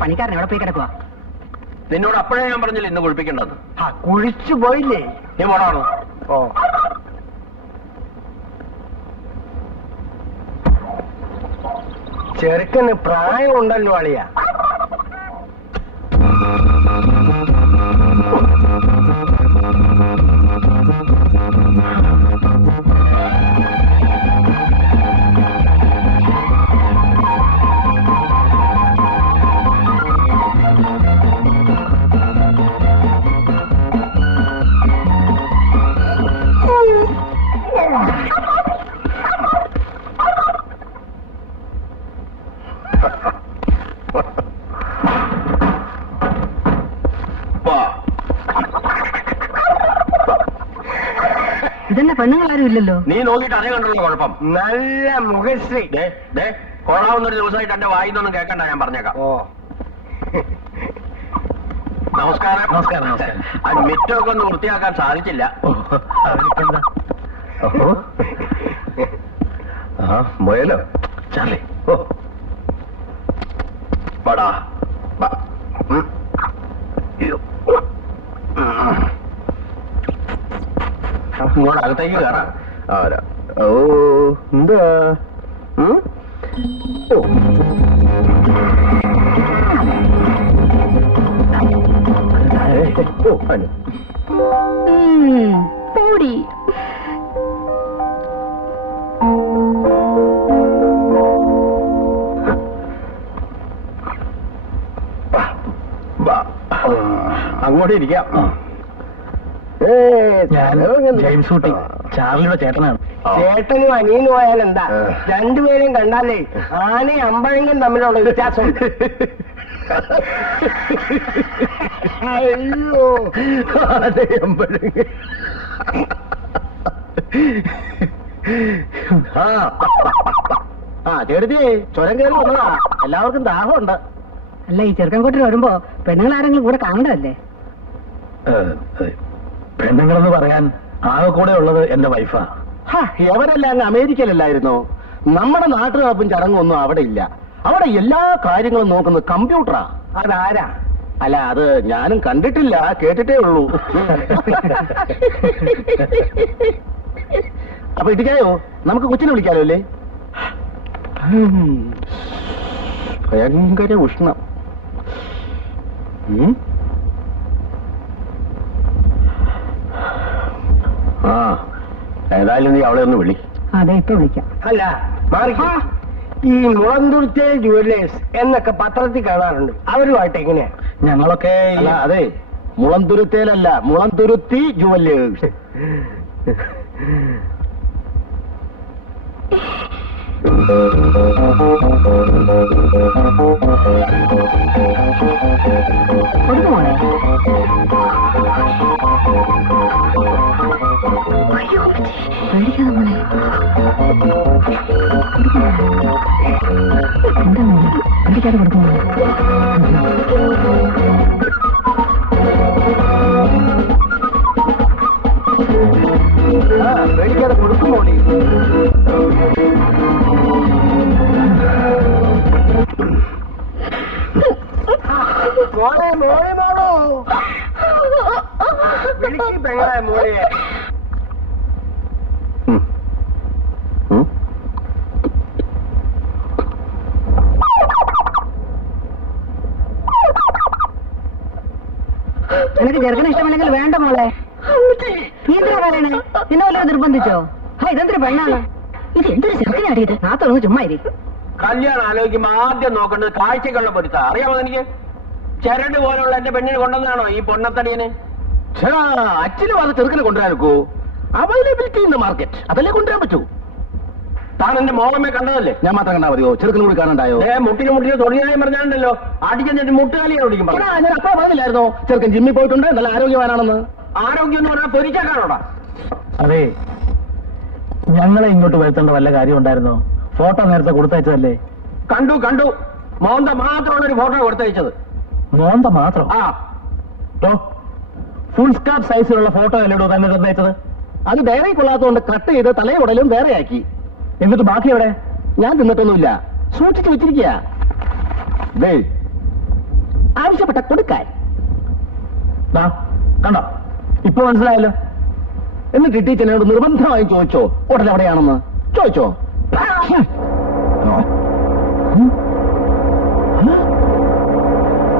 പണിക്കാരൻ എവിടെ പോയി കിടക്കുക? നിന്നോട് അപ്പോഴേ ഞാൻ പറഞ്ഞില്ല ഇന്ന് കുളിപ്പിക്കേണ്ടത്. കുളിച്ചു പോയില്ലേ? നീ പോണാണോ? ഓ, ചെറുക്കന് പ്രായമുണ്ടല്ലോ അളിയ. ഇതന്നെ പെണ്ണുങ്ങളാരും ഇല്ലല്ലോ. നീ നോക്കിയിട്ട് അതേ കണ്ടുള്ള കുഴപ്പം. നല്ല മുഖശ്രീ. കൊള്ളാവുന്നൊരു ദിവസമായിട്ട് എന്റെ വായിന്നൊന്നും കേൾക്കണ്ട, ഞാൻ പറഞ്ഞേക്കാം. ഓ, നമസ്കാരം. നമസ്കാരം. നമസ്കാരം. അത് മിറ്റമൊക്കെ ഒന്ന് വൃത്തിയാക്കാൻ സാധിച്ചില്ല. പോയല്ലോ ചാർലി. പടാ ഇങ്ങോട്ട് അകത്തേക്ക് കയറാം. ഓ, എന്താ? പോടി. അങ്ങോട്ട് ഇരിക്കാം. ജെയിംസ് കുട്ടി ചാർലിയുടെ ചേട്ടനാണ്. ചേട്ടനും അനിയനും പോയാലെന്താ? രണ്ടുപേരും കണ്ടാലേ ആനയും അമ്പഴങ്ങും തമ്മിലുള്ള വ്യത്യാസമുണ്ട്. അയ്യോ, ചേട്ടത്തിയേ ചുരം കയറി വന്നതാ. എല്ലാവർക്കും ദാഹമുണ്ട്. അല്ല, ഈ ചെറുക്കൻ കൂട്ടർ വരുമ്പോ പെണ്ണുങ്ങൾ ആരെങ്കിലും കൂടെ കാണണ്ടല്ലേ? പെണ്ണുങ്ങളെന്ന് പറയാൻ ആകെ കൂടെ ഉള്ളത് എന്റെ വൈഫാ. എവരെല്ലാം അങ്ങ് അമേരിക്കയിലല്ലായിരുന്നോ? നമ്മുടെ നാട്ടുകാപ്പും ചടങ്ങൊന്നും അവിടെ ഇല്ല. അവിടെ എല്ലാ കാര്യങ്ങളും നോക്കുന്നത് കമ്പ്യൂട്ടറാ. അതാരാ? അല്ല, അത് ഞാനും കണ്ടിട്ടില്ല, കേട്ടിട്ടേ ഉള്ളൂ. അപ്പൊ ഇടിക്കായോ? നമുക്ക് കൊച്ചിനെ വിളിക്കാലോ അല്ലേ? ഭയങ്കര ഉഷ്ണം. ആ, ഏതായാലും നീ അവളെ ഒന്ന് വിളി. അതെ, ഇപ്പൊ വിളിക്കാം. അല്ല, മാറി. ഈ മുളന്തുരുത്തി ജുവല്ലേഴ്സ് എന്നൊക്കെ പത്രത്തിൽ കാണാറുണ്ട്. അവരുമായിട്ട് എങ്ങനെയാ? ഞങ്ങളൊക്കെ അല്ല, അതെ, മുളന്തുരുത്തേലല്ല, മുളന്തുരുത്തി ജുവല്ലേഴ്സ്. കൊടുക്കുമോളെ? പേടിക്കാതെ മോളെ. എന്താ മോളെ? പേടിക്കാതെ കൊടുക്കുമോളെ. പേടിക്കാതെ കൊടുക്കുമോ? മോളെ മോളെ മോളോ വിളിക്ക് പെങ്ങളെ മോളെ. നിനക്ക് ചെറുക്കനെ ഇഷ്ടമല്ലെങ്കിൽ വേണ്ട മോളെ. നീ എന്തിനാ പറയണേ? നിന്നെ വല്ലതും നിർബന്ധിച്ചോ? ഇതെന്തൊരു പെണ്ണാണ് ഇത്? എന്തൊരു ചെറുക്കനാണ് ഇത്? ആ തുറന്ന് ചുമ്മാ ഇരി. കല്യാണം ആലോചിക്കുമ്പോ ആദ്യം നോക്കേണ്ടത് കാഴ്ചകളുടെ പൊരുത്ത. അറിയാമോ എനിക്ക്? ചരട് പോലുള്ള എന്റെ പെണ്ണിന് കൊണ്ടുവന്നാണോ ഈ പൊണ്ണത്തടിയന്? അച്ഛന് വന്ന് ചെറുക്കനെ കൊണ്ടുവരാനോ? അവൈലബിലിറ്റി ഇൻ ദ മാർക്കറ്റ്, അതല്ലേ കൊണ്ടുവരാൻ പറ്റൂ. താൻ എന്റെ മോളമ്മയെ കണ്ടതല്ലേ? ഞാൻ മാത്രം കണ്ടാ മതിയോ? ചെറുക്കനും കൂടി കാണണ്ടായോ? മുട്ടിന് തൊഴിലായും പറഞ്ഞാണ്ടല്ലോ അടിക്കാൻ മുട്ടുകാലിയാണ് ഓടിക്കും. ഞാൻ അപ്പോ പറഞ്ഞില്ലായിരുന്നോ ചെറുക്കൻ ജിമ്മിൽ പോയിട്ടുണ്ട്, നല്ല ആരോഗ്യവാനാണെന്ന്? ആരോഗ്യം എന്ന് പറഞ്ഞാൽ പൊരിച്ചാക്കാണോടാ? അതെ, ഞങ്ങളെ ഇങ്ങോട്ട് വരുത്തേണ്ട വല്ല കാര്യം ഉണ്ടായിരുന്നോ? ഫോട്ടോ നേരത്തെ കൊടുത്തയച്ചതല്ലേ? കണ്ടു മോന്ത മാത്രമുള്ള ഒരു ഫോട്ടോ കൊടുത്തയച്ചത്. മോന്ത മാത്രം? ആ, ഫുൾ സ്കാർഫ് സൈസിലുള്ള ഫോട്ടോ അല്ലേടോ തന്നെ നിർണ്ണയിച്ചത്? അത് ഡയറി കൊള്ളാത്തതുകൊണ്ട് കട്ട് ചെയ്ത് തലയുടലും വേറെ ആക്കി. എന്നിട്ട് ബാക്കി എവിടെ? ഞാൻ തിന്നിട്ടൊന്നുമില്ല, സൂക്ഷിച്ചു വെച്ചിരിക്കുക. ആവശ്യപ്പെട്ട കൊടുക്കാൻ. കണ്ടോ, ഇപ്പൊ മനസ്സിലായല്ലോ. എന്നിട്ട് ടീച്ചറിനോട് നിർബന്ധമായും ചോദിച്ചോ ഹോട്ടൽ എവിടെയാണെന്ന് ചോദിച്ചോ.